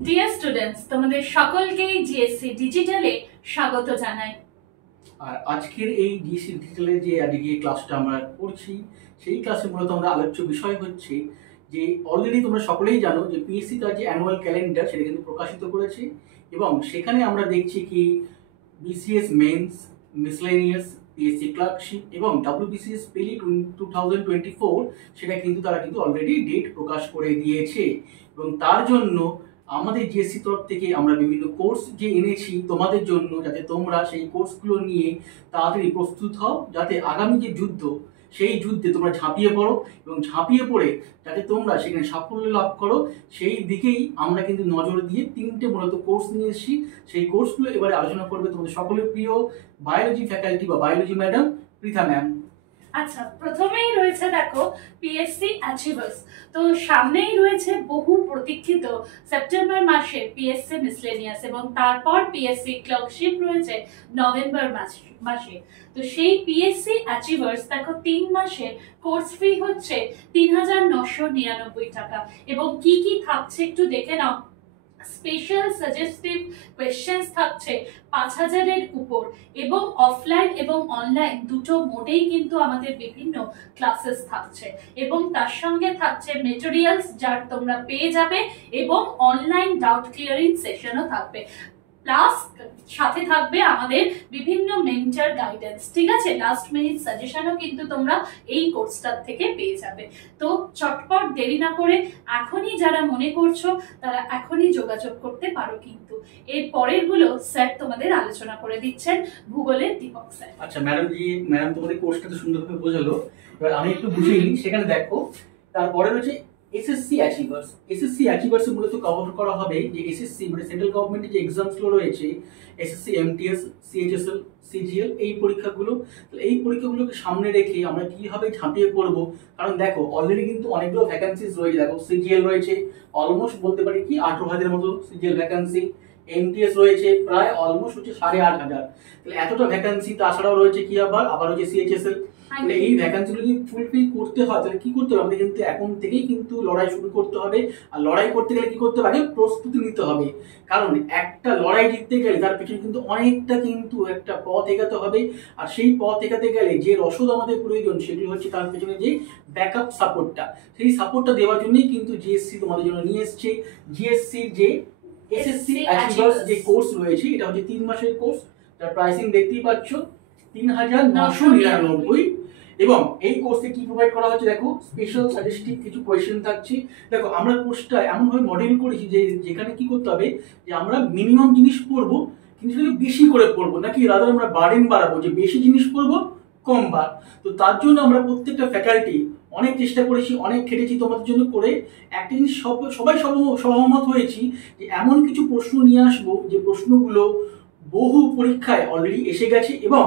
Dear students, তোমাদের সকলকেই GSC ডিজিটালে স্বাগত জানাই। আর আজকের এই জিএসসি ডিজিটালে যে আজকে ক্লাসটা আমরা করছি, সেই ক্লাসে মূলত আমরা আলোচ্য বিষয় হচ্ছে যে অলরেডি তোমরা সকলেই জানো যে পিএসসি তার যে অ্যানুয়াল ক্যালেন্ডার সেটা কিন্তু প্রকাশিত করেছে, এবং সেখানে আমরা দেখছি কি BCS mains, miscellaneous, PSC clerkship এবং ডাব্লিউবিসিএস পেলি 2024 সেটা কিন্তু তারা কিন্তু অলরেডি ডেট প্রকাশ করে দিয়েছে। এবং তার জন্য আমাদের জিএসসি তরফ থেকে আমরা বিভিন্ন কোর্স যে এনেছি তোমাদের জন্য, যাতে তোমরা সেই কোর্সগুলো নিয়ে তাড়াতাড়ি প্রস্তুত হও, যাতে আগামী যে যুদ্ধ সেই যুদ্ধে তোমরা ঝাঁপিয়ে পড়ো, এবং ঝাঁপিয়ে পড়ে যাতে তোমরা সেখানে সাফল্য লাভ করো সেই দিকেই আমরা কিন্তু নজর দিয়ে তিনটে মূলত কোর্স নিয়ে এসেছি। সেই কোর্সগুলো এবারে আলোচনা করবে তোমাদের সকলের প্রিয় বায়োলজি ফ্যাকাল্টি বা বায়োলজি ম্যাডাম পৃথা ম্যাম। আচ্ছা, প্রথমেই রয়েছে দেখো পিএসসি অ্যাচিভার্স। তো সামনেই রয়েছে বহু প্রতীক্ষিত সেপ্টেম্বর মাসে পিএসসি মিসলেনিয়াস, এবং তারপর পিএসসি ক্লার্কশিপ রয়েছে নভেম্বর মাসে। তো সেই পিএসসি অ্যাচিভার্স দেখো 3 মাসে কোর্স ফি হচ্ছে ৩,৯৯৯ টাকা। এবং কি কি থাকছে একটু দেখে নাও। স্পেশাল সাজেস্টিভ কোয়েশ্চেন্স থাকছে 5,000-এর উপর, এবং অফলাইন এবং অনলাইন দুটো মোডেই কিন্তু আমাদের বিভিন্ন ক্লাসেস থাকছে, এবং তার সঙ্গে থাকছে মেটেরিয়ালস যার তোমরা পেয়ে যাবে, এবং অনলাইন ডাউট ক্লিয়ারিং সেশনও থাকবে, প্লাস সাথে থাকবে আমাদের বিভিন্ন মেন্টর গাইডেন্স। ঠিক আছে, লাস্ট মিনিট সাজেশনও কিন্তু তোমরা এই কোর্সটার থেকে পেয়ে যাবে। তো চটপট দেরি না করে এখনই যারা মনে করছো তারা এখনই যোগাযোগ করতে পারো। কিন্তু এর পরের গুলো স্যার তোমাদের আলোচনা করে দিচ্ছেন, ভূগোলের দীপক স্যার। আচ্ছা ম্যাডাম তোমাদের কোর্সটা তো সুন্দরভাবে বোঝালো, এবার আমি একটু বুঝিয়ে নিই। সেখানে দেখো তারপরে রয়েছে এসএসসি অ্যাচিভার্স। এসএসসি অ্যাচিভার্স মূলত কভার করা হবে যে এসএসসি মানে সেন্ট্রাল গভর্নমেন্টের যে এক্সামসগুলো রয়েছে, এসএসসি এমটিএস, সিএইচএসএল, সিজিএল, এই পরীক্ষাগুলো। এই পরীক্ষাগুলোকে সামনে রেখে আমরা কিভাবে ঝাঁপিয়ে পড়ব, কারণ দেখো অলরেডি কিন্তু অনেকগুলো ভ্যাকান্সিজ রয়েছে। দেখো সিজিএল রয়েছে অলমোস্ট বলতে পারি কি 18,000 মতো সিজিএল ভ্যাকান্সি, এমটিএস রয়েছে প্রায় অলমোস্ট হচ্ছে 8,500। তাহলে এতটা ভ্যাকান্সি, তাছাড়াও রয়েছে কি আবার হচ্ছে সিএইচএসএল। তাহলে এই ভ্যাকান্সিগুলো যদি ফুলফিল করতে হয় তাহলে কি করতে হবে, আমাদের কিন্তু এখন থেকেই কিন্তু লড়াই শুরু করতে হবে। আর লড়াই করতে গেলে কি করতে হবে, আগে প্রস্তুতি নিতে হবে। কারণ একটা লড়াই জিততে গেলে তার পেছনে কিন্তু অনেকটা কিন্তু একটা পথ এগাতে হবে। আর সেই পথ এগাতে গেলে যে রসদ আমাদের প্রয়োজন সেগুলো হচ্ছে তার পেছনে যে ব্যাকআপ সাপোর্টটা, সেই সাপোর্টটা দেওয়ার জন্যই কিন্তু জিএসসি তোমাদের জন্য নিয়ে এসছে। জিএসসির যে এসএসসি অ্যাচিভার্স যে কোর্স রয়েছে, এটা হচ্ছে 3 মাসের কোর্স, যার প্রাইসিং দেখতেই পাচ্ছ 3,999। এবং এই কোর্সে কি প্রোভাইড করা হচ্ছে দেখো, স্পেশাল সাজেস্টিভ কিছু কোয়েশ্চেন থাকছে। দেখো আমরা কোর্সটা এমনভাবে মডেল করেছি যে যেখানে কি করতে হবে যে আমরা মিনিমাম জিনিস পড়বো, কিন্তু সেটাকে বেশি করে পড়বো, নাকি রাদার আমরা বার্ডেন বাড়াবো যে বেশি জিনিস পড়বো কম বার। তো তার জন্য আমরা প্রত্যেকটা ফ্যাকাল্টি অনেক চেষ্টা করেছি, অনেক খেটেছি তোমাদের জন্য করে। একটা জিনিস সবাই সহমত হয়েছি যে এমন কিছু প্রশ্ন নিয়ে আসবো যে প্রশ্নগুলো বহু পরীক্ষায় অলরেডি এসে গেছে, এবং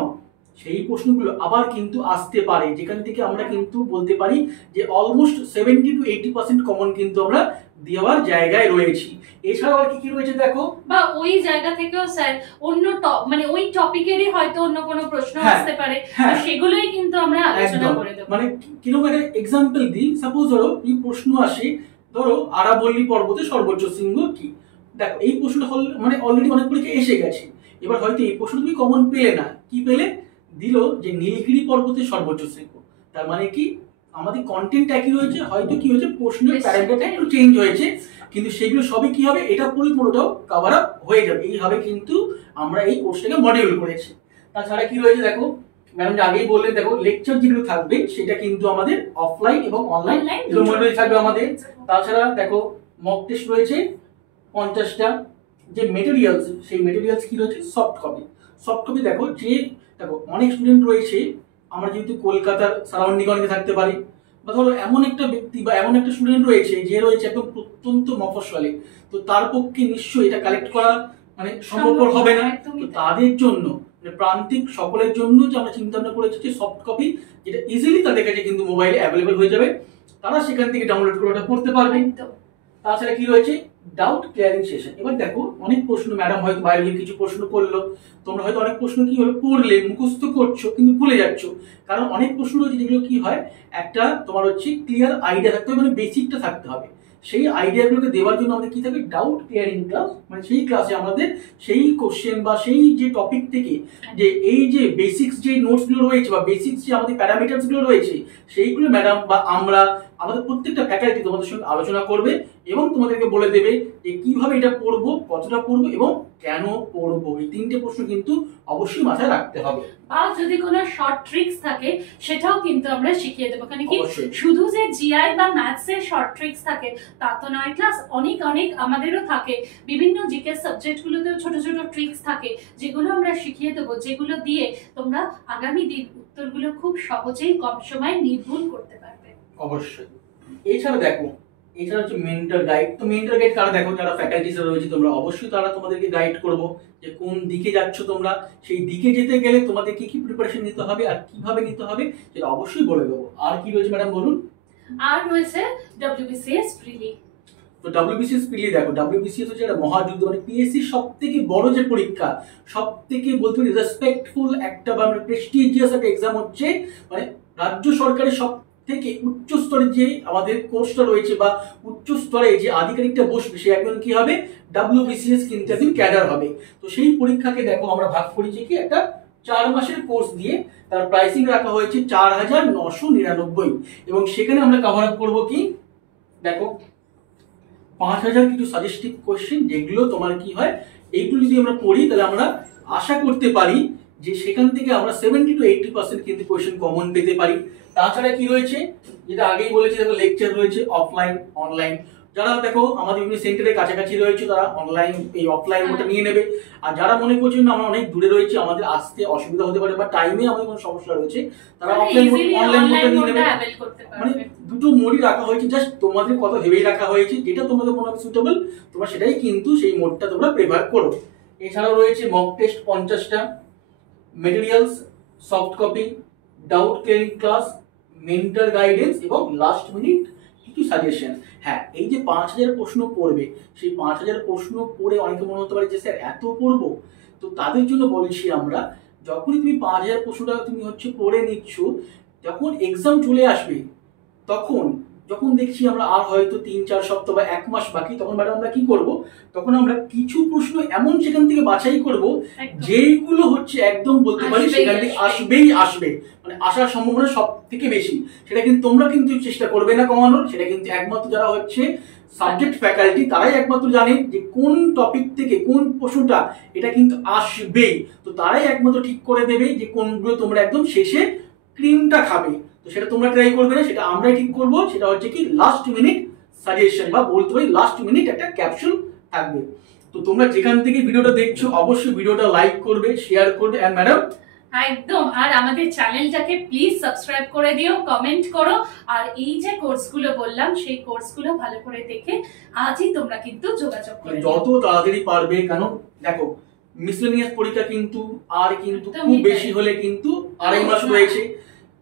সেই প্রশ্নগুলো আবার কিন্তু আসতে পারে, যেখান থেকে আমরা কিন্তু বলতে পারি যে অলমোস্ট 70 to 80% কমন কিন্তু আমরা দেওয়ার জায়গায় রয়েছি। এছাড়াও আর কি কি রয়েছে দেখো, বা ওই জায়গা থেকেও স্যার অন্য মানে ওই টপিকেরই হয়তো অন্য কোনো প্রশ্ন আসতে পারে, সেগুলোই কিন্তু আমরা আলোচনা করে দেব। মানে কিরকম একটা এক্সাম্পল দিই, সাপোজ ধরো এই প্রশ্ন আসে, ধরো আরাবল্লী পর্বতে সর্বোচ্চ শৃঙ্গ কি। দেখো এই প্রশ্নটা মানে অলরেডি অনেক পরীক্ষা এসে গেছে। এবার হয়তো এই প্রশ্ন তুমি কমন পেলে না, কি পেলে দিল যে নীলগিরি পর্বতের সর্বোচ্চ শৃঙ্গ। তার মানে কি আমাদের কন্টেন্ট একই রয়েছে, হয়তো কি হয়েছে প্রশ্নের প্যারাগ্রাফটা একটু চেঞ্জ হয়েছে, কিন্তু সেগুলো সবই কি হবে, এটা পুরোটাও কভার আপ হয়ে যাবে। এইভাবে কিন্তু আমরা এই কোর্সটাকে মডিউল করেছি। তাছাড়া কি রয়েছে দেখো, ম্যাডাম আগেই বললেন, দেখো লেকচার যেগুলো থাকবে সেটা কিন্তু আমাদের অফলাইন এবং অনলাইন দুটোই থাকবে আমাদের। তাছাড়া দেখো মক টেস্ট রয়েছে 50টা। যে মেটেরিয়ালস, সেই মেটেরিয়ালস কি রয়েছে, সফট কপি। দেখো অনেক স্টুডেন্ট রয়েছে, আমরা যেহেতু কলকাতার সারাউন্ডিং অনেকে থাকতে পারি, বা ধরো এমন একটা ব্যক্তি বা এমন একটা স্টুডেন্ট রয়েছে যে রয়েছে একদম প্রত্যন্ত মফস্বলে, তো তার পক্ষে নিশ্চয়ই এটা কালেক্ট করা মানে সম্ভবপর হবে না। তো তাদের জন্য প্রান্তিক সকলের জন্য যে আমরা চিন্তা ভাবনা করেছি যে সফট কপি, যেটা ইজিলি তাদের কাছে কিন্তু মোবাইলে অ্যাভেলেবল হয়ে যাবে, তারা সেখান থেকে ডাউনলোড করে ওটা পড়তে পারবে। তাছাড়া কি রয়েছে, ডাউট ক্লিয়ারিং সেশন। এবার দেখো অনেক প্রশ্ন ম্যাডাম হয়তো বায়োলজির কিছু প্রশ্ন করলো, তোমরা হয়তো অনেক প্রশ্ন কি হলো পড়লে মুখস্থ করছো কিন্তু ভুলে যাচ্ছ, কারণ অনেক প্রশ্ন রয়েছে যেগুলো কি হয় একটা তোমার হচ্ছে ক্লিয়ার আইডিয়া থাকতে হবে, মানে বেসিকটা থাকতে হবে। সেই আইডিয়াগুলোকে দেওয়ার জন্য আমাদের কি থাকবে, ডাউট ক্লিয়ারিং ক্লাস, মানে সেই ক্লাসে আমাদের সেই কোশ্চেন বা সেই যে টপিক থেকে যে এই যে বেসিক্স যে নোটসগুলো রয়েছে বা বেসিক্স যে আমাদের প্যারামিটার্সগুলো রয়েছে সেইগুলো ম্যাডাম বা আমরা আমাদের প্রত্যেকটা ফ্যাকাল্টি তোমাদের সঙ্গে আলোচনা করবে এবং তোমাদেরকে বলে দেবে যে কিভাবে এটা পড়বো, কতটা পড়বো এবং কেন পড়বো। এই 3টে প্রশ্ন কিন্তু অবশ্যই মাথায় রাখতে হবে। বা যদি কোনো শর্ট ট্রিক্স থাকে সেটাও কিন্তু আমরা শিখিয়ে দেবো। কারণ কি শুধু যে জিআই বা ম্যাথস এর শর্ট ট্রিক্স থাকে তা তো নয়, ক্লাস অনেক আমাদেরও থাকে। বিভিন্ন জিকে সাবজেক্ট গুলোতেও ছোট ছোট ট্রিক্স থাকে যেগুলো আমরা শিখিয়ে দেবো, যেগুলো দিয়ে তোমরা আগামী দিন উত্তরগুলো খুব সহজেই কম সময়ে নির্ভুল করতে পারবে। অবশ্যই। এছাড়া দেখো, এছাড়া হচ্ছে মেন্টর গাইড। তো মেন্টর গাইড কারা, দেখো যারা ফ্যাকাল্টিস রয়েছে তোমরা অবশ্যই তারা তোমাদেরকে গাইড করবো যে কোন দিকে যাচ্ছ তোমরা, সেই দিকে যেতে গেলে তোমাদের কি কি প্রিপারেশন নিতে হবে আর কিভাবে নিতে হবে সেটা অবশ্যই বলে দেবো। আর কি রয়েছে ম্যাডাম বলুন? আর রয়েছে WBCS প্রিলি। তো WBCS প্রিলি দেখো, WBCS হচ্ছে একটা মহাযুদ্ধ, মানে পিএসসি সব থেকে বড় যে পরীক্ষা, সব থেকে বলতে পারি রেসপেক্টফুল একটা বা প্রেস্টিজিয়াস একটা এক্সাম হচ্ছে, মানে রাজ্য সরকারের সব থেকে উচ্চ স্তরে যে আমাদের কোর্সটা রয়েছে বা উচ্চ স্তরে যে আধিকারিকটা বসবে সে একজন কি হবে, WBCS কিন্তু একদিন ক্যাডার হবে। তো সেই পরীক্ষাকে দেখো আমরা ভাগ করেছি কি একটা 4 মাসের কোর্স দিয়ে, তার প্রাইসিং রাখা হয়েছে 4,999 এবং সেখানে আমরা কভার আপ করবো কি দেখো 5,000 কিছু সাজেস্টিভ কোয়েশ্চেন, যেগুলো তোমার কি হয় এইগুলো যদি আমরা পড়ি তাহলে আমরা আশা করতে পারি যে সেখান থেকে আমরা 70 to 80% কিন্তু কোয়েশ্চেন কমন পেতে পারি। তাছাড়া কি রয়েছে, যেটা আগেই বলেছি দেখো লেকচার রয়েছে অফলাইন অনলাইন। যারা দেখো আমাদের বিভিন্ন সেন্টারের কাছাকাছি রয়েছে তারা অনলাইন এই অফলাইন মোডটা নিয়ে নেবে, আর যারা মনে করছেন না আমরা অনেক দূরে রয়েছে আমাদের আসতে অসুবিধা হতে পারে বা টাইমে আমাদের কোনো সমস্যা রয়েছে তারা অফলাইন মোড অনলাইন মোডটা নিয়ে নেবে। মানে দুটো মোডই রাখা হয়েছে, জাস্ট তোমাদের কথা ভেবেই রাখা হয়েছে, যেটা তোমাদের মনে হবে সুটেবল তোমরা সেটাই কিন্তু সেই মোডটা তোমরা প্রেফার করো। এছাড়াও রয়েছে মক টেস্ট 50টা, materials soft copy, doubt clearing class, mentor guidance এবং লাস্ট মিনিট কিছু সাজেশন। হ্যাঁ, এই যে 5,000 প্রশ্ন পড়বে, সেই 5,000 প্রশ্ন পড়ে অনেকে মনে হতে পারে যে স্যার এত পড়বো, তো তাদের জন্য বলছি আমরা যখনই তুমি 5,000 প্রশ্নটা তুমি হচ্ছে পড়ে নিচ্ছ, যখন এক্সাম চলে আসবে তখন যখন দেখছি আমরা আর হয়তো 3-4 সপ্তাহ বা 1 মাস বাকি, তখন ম্যাডাম আমরা কি করব, তখন আমরা কিছু প্রশ্ন এমন সেখান থেকে বাছাই করব যেগুলো হচ্ছে একদম বলতে পারি সেখান থেকে আসবে, মানে আসার সম্ভাবনা সব থেকে বেশি। সেটা কিন্তু তোমরা কিন্তু চেষ্টা করবে না কমানোর, সেটা কিন্তু একমাত্র যারা হচ্ছে সাবজেক্ট ফ্যাকাল্টি তারাই একমাত্র জানে যে কোন টপিক থেকে কোন প্রশ্নটা এটা কিন্তু আসবেই, তো তারাই একমাত্র ঠিক করে দেবে যে কোনগুলো তোমরা একদম শেষে ক্রিমটা খাবে। তো সেটা তোমরা ট্রাই করবে না, সেটা আমরাই ঠিক করবো। সেটা হচ্ছে কি লাস্ট মিনিট সাজেশন বা বলতে পারি লাস্ট মিনিট একটা ক্যাপসুল থাকবে। তো তোমরা যেখান থেকে ভিডিওটা দেখছো অবশ্যই ভিডিওটা লাইক করবে, শেয়ার করবে, এন্ড ম্যাডাম একদম, আর আমাদের চ্যানেলটাকে প্লিজ সাবস্ক্রাইব করে দিও, কমেন্ট করো, আর এই যে কোর্সগুলো বললাম সেই কোর্সগুলো ভালো করে দেখে আজই তোমরা কিন্তু যোগাযোগ করো যত তাড়াতাড়ি পারবে। কারণ দেখো মিসলেনিয়াস পরীক্ষা কিন্তু আর কিন্তু খুব বেশি হলে কিন্তু 2.5 মাস রয়েছে,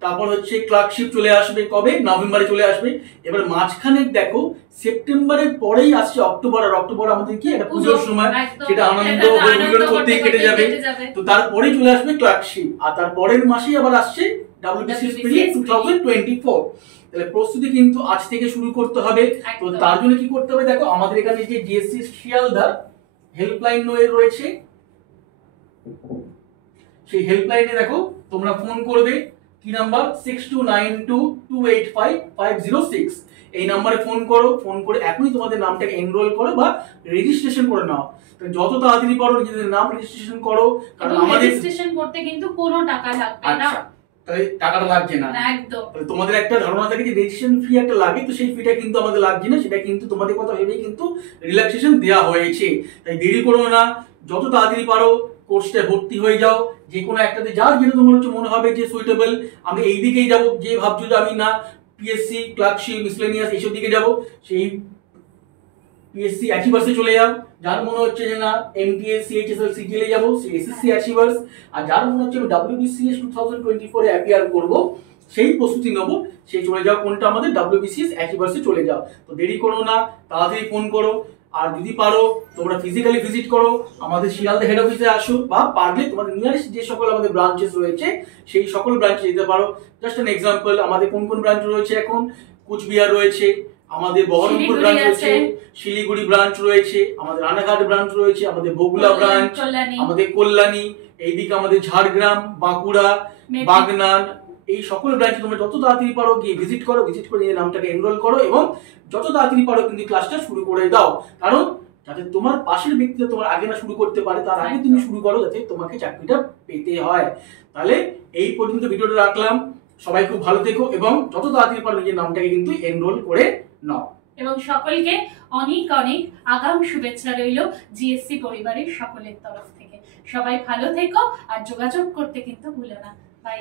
তারপর হচ্ছে ক্লার্কশিপ চলে আসবে কবে, নভেম্বরে চলে আসবে। এবার মাঝখানে দেখো সেপ্টেম্বরের পরেই আসছে অক্টোবর, আর অক্টোবর আমাদের কি একটা পুজোর সময়, সেটা আনন্দ করতেই কেটে যাবে। তো তারপরে চলে আসবে ক্লার্কশিপ, আর তারপরের মাসেই আবার আসছে WBCS প্রিলি 2024। তাহলে প্রস্তুতি কিন্তু আজ থেকে শুরু করতে হবে। তো তার জন্য কি করতে হবে, দেখো আমাদের এখানে যে জিএসসি শিয়ালদা হেল্পলাইন রয়েছে, সেই হেল্পলাইনে দেখো তোমরা ফোন করবে, কি নাম্বার 6292285506, এই নাম্বারে ফোন করো। ফোন করে এখনই তোমাদের নামটাকে এনরোল করো বা রেজিস্ট্রেশন করে নাও। যত তাড়াতাড়ি পারো নিজেদের নাম রেজিস্ট্রেশন করো, কারণ আমাদের রেজিস্ট্রেশন করতে কিন্তু কোনো টাকা লাগবে না। তাহলে টাকাটা লাগছে না একদম। তাহলে তোমাদের একটা ধারণা থাকে যে রেজিস্ট্রেশন ফি একটা লাগে, তো সেই ফিটা কিন্তু আমাদের লাগছে না, সেটা কিন্তু তোমাদের কথা ভেবেই কিন্তু রিল্যাক্সেশন দেওয়া হয়েছে। তাই দেরি করো না, যত তাড়াতাড়ি পারো কোর্সটা ভর্তি হয়ে যাও। যে কোনো একটাতে যার যেটা তোমার হচ্ছে মনে হবে যে সুইটেবল, আমি এই দিকেই যাবো, যে ভাবছো যে আমি না পিএসসি ক্লার্কশিপ মিসলেনিয়াস এইসব দিকে যাবো, সেই পিএসসি অ্যাচিভার্সে চলে যাও। যার মনে হচ্ছে যে না এমটিএস সিএইচএসএল সিজিএল যাবো, সেই এসএসসি অ্যাচিভার্স। আর যার মনে হচ্ছে আমি WBCS 2024 এ অ্যাপিয়ার করবো, সেই প্রস্তুতি নেবো, সেই চলে যাও কোনটা আমাদের WBCS অ্যাচিভার্সে চলে যাও। তো দেরি করো না, তাড়াতাড়ি ফোন করো। আর যদি পারো তোমরা ফিজিক্যালি ভিজিট করো, আমাদের শিয়ালদা হেড অফিসে আসো, বা পারলে তোমাদের নিয়ারেস্ট যে সকল আমাদের ব্রাঞ্চেস রয়েছে সেই সকল ব্রাঞ্চে যেতে পারো। জাস্ট অ্যান এক্সাম্পল, আমাদের কোন কোন ব্রাঞ্চ রয়েছে এখন, কুচবিহার রয়েছে, আমাদের বহরমপুর ব্রাঞ্চ রয়েছে, শিলিগুড়ি ব্রাঞ্চ রয়েছে, আমাদের রানাঘাট ব্রাঞ্চ রয়েছে, আমাদের বগুড়া ব্রাঞ্চ, আমাদের কল্যাণী, এইদিকে আমাদের ঝাড়গ্রাম, বাঁকুড়া, বাগনান, এই সকল ব্রাঞ্চে তোমরা যত তাড়াতাড়ি পারো গিয়ে ভিজিট করো, ভিজিট করে এই নামটাকে এনরোল করো এবং যত তাড়াতাড়ি পারো কিন্তু ক্লাসটা শুরু করে দাও, কারণ যাতে তোমার পাশের ব্যক্তিটা তোমার আগে না শুরু করতে পারে তার আগে তুমি শুরু করো, যাতে তোমাকে চাকরিটা পেতে হয়। তাহলে এই পর্যন্ত ভিডিওটা রাখলাম, সবাই খুব ভালো থেকো এবং যত তাড়াতাড়ি পারো নিজের নামটাকে কিন্তু এনরোল করে নাও। এবং সকলকে অনেক অনেক আগাম শুভেচ্ছা রইল জিএসসি পরিবারের সকলের তরফ থেকে। সবাই ভালো থেকো আর যোগাযোগ করতে কিন্তু ভুলো না। বাই।